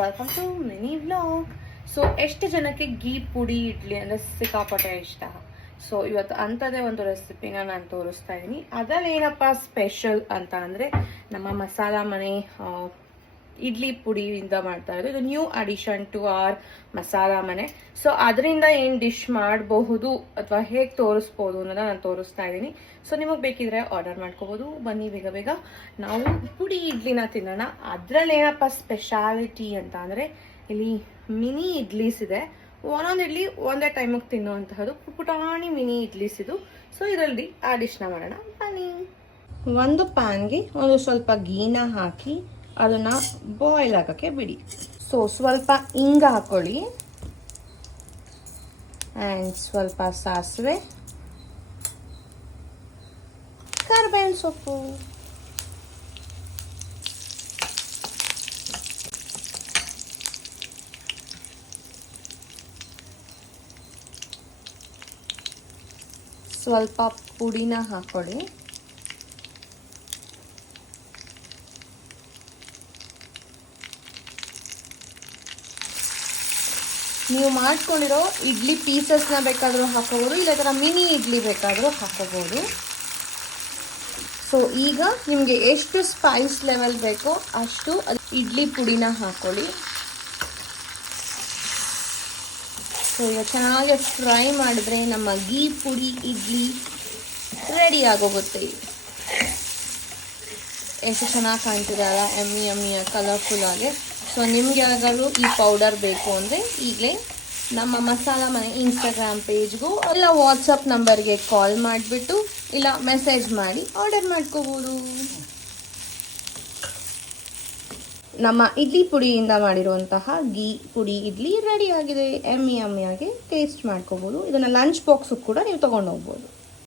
Welcome to mini vlog. So ಎಷ್ಟು ಜನಕ್ಕೆ ಗೀ ಪುಡಿ ಇಡ್ಲಿ ಅಂದರೆ ಸಿಕ್ಕಾಪಟ್ಟೆ ಇಷ್ಟ. ಸೊ ಇವತ್ತು ಅಂಥದ್ದೇ ಒಂದು ರೆಸಿಪಿನ ನಾನು ತೋರಿಸ್ತಾ ಇದ್ದೀನಿ. ಅದರಲ್ಲಿ ಏನಪ್ಪ ಸ್ಪೆಷಲ್ ಅಂತ ಅಂದರೆ ನಮ್ಮ ಮಸಾಲ ಮನೆ ಇಡ್ಲಿ ಪುಡಿಯಿಂದ ಮಾಡ್ತಾ ಇರೋದು. ಇದು ನ್ಯೂ ಅಡಿಷನ್ ಟು ಅವರ್ ಮಸಾಲ ಮನೆ. ಸೊ ಅದರಿಂದ ಏನು ಡಿಶ್ ಮಾಡಬಹುದು ಅಥವಾ ಹೇಗೆ ತೋರಿಸ್ಬೋದು ಅನ್ನೋದನ್ನ ನಾನು ತೋರಿಸ್ತಾ ಇದ್ದೀನಿ. ಸೊ ನಿಮಗೆ ಬೇಕಿದ್ರೆ ಆರ್ಡರ್ ಮಾಡ್ಕೋಬೋದು. ಬನ್ನಿ ಬೇಗ ಬೇಗ ನಾವು ಪುಡಿ ಇಡ್ಲಿನ ತಿನ್ನೋಣ. ಅದರಲ್ಲಿ ಏನಪ್ಪ ಸ್ಪೆಷಾಲಿಟಿ ಅಂತ ಅಂದರೆ ಇಲ್ಲಿ ಮಿನಿ ಇಡ್ಲೀಸ್ ಇದೆ. ಒಂದೊಂದು ಇಡ್ಲಿ ಒಂದೇ ಟೈಮಿಗೆ ತಿನ್ನುವಂತಹದ್ದು ಪುಟಾಣಿ ಮಿನಿ ಇಡ್ಲೀಸ್ ಇದು. ಸೊ ಇದರಲ್ಲಿ ಆ ಡಿಶ್ನ ಮಾಡೋಣ ಬನ್ನಿ. ಒಂದು ಪ್ಯಾನ್ಗೆ ಒಂದು ಸ್ವಲ್ಪ ಗೀನ ಹಾಕಿ ಅದನ್ನ ಬಾಯ್ಲ್ ಆಗಕ್ಕೆ ಬಿಡಿ. ಸೊ ಸ್ವಲ್ಪ ಇಂಗ ಹಾಕೊಳ್ಳಿ ಆ್ಯಂಡ್ ಸ್ವಲ್ಪ ಸಾಸಿವೆ, ಕರಿಬೇವಿನ ಸೊಪ್ಪು, ಸ್ವಲ್ಪ ಪುಡಿನ ಹಾಕೊಳ್ಳಿ. ನೀವು ಮಾಡ್ಕೊಂಡಿರೋ ಇಡ್ಲಿ ಪೀಸಸ್ನ ಬೇಕಾದರೂ ಹಾಕೋಬೋದು, ಇಲ್ಲ ಥರ ಮಿನಿ ಇಡ್ಲಿ ಬೇಕಾದರೂ ಹಾಕೋಬೋದು. ಸೊ ಈಗ ನಿಮಗೆ ಎಷ್ಟು ಸ್ಪೈಸ್ ಲೆವೆಲ್ ಬೇಕೋ ಅಷ್ಟು ಇಡ್ಲಿ ಪುಡಿನ ಹಾಕೊಳ್ಳಿ. ಸೊ ಈಗ ಚೆನ್ನಾಗಿ ಫ್ರೈ ಮಾಡಿದ್ರೆ ನಮ್ಮ ಗೀ ಪುಡಿ ಇಡ್ಲಿ ರೆಡಿ ಆಗೋಗುತ್ತೆ. ಎಷ್ಟು ಚೆನ್ನಾಗಿ ಕಾಣ್ತಿದೆ ಅಲ್ಲ, ಎಮ್ಮಿಯ ಕಲರ್ಫುಲ್ಲಾಗಿ. ಸೊ ನಿಮ್ಗೆ ಯಾವಾಗಲೂ ಈ ಪೌಡರ್ ಬೇಕು ಅಂದರೆ ಈಗಲೇ ನಮ್ಮ ಮಸಾಲ ಮನೆ ಇನ್ಸ್ಟಾಗ್ರಾಮ್ ಪೇಜ್ಗೂ ಇಲ್ಲ ವಾಟ್ಸಪ್ ನಂಬರ್ಗೆ ಕಾಲ್ ಮಾಡಿಬಿಟ್ಟು ಇಲ್ಲ ಮೆಸೇಜ್ ಮಾಡಿ ಆರ್ಡರ್ ಮಾಡ್ಕೋಬೋದು. ನಮ್ಮ ಇಡ್ಲಿ ಪುಡಿಯಿಂದ ಮಾಡಿರುವಂತಹ ಗೀ ಪುಡಿ ಇಡ್ಲಿ ರೆಡಿ ಆಗಿದೆ. ಎಮ್ಮಿಯಾಗಿ ಟೇಸ್ಟ್ ಮಾಡ್ಕೋಬೋದು. ಇದನ್ನು ಲಂಚ್ ಬಾಕ್ಸು ಕೂಡ ನೀವು ತೊಗೊಂಡು ಹೋಗ್ಬೋದು.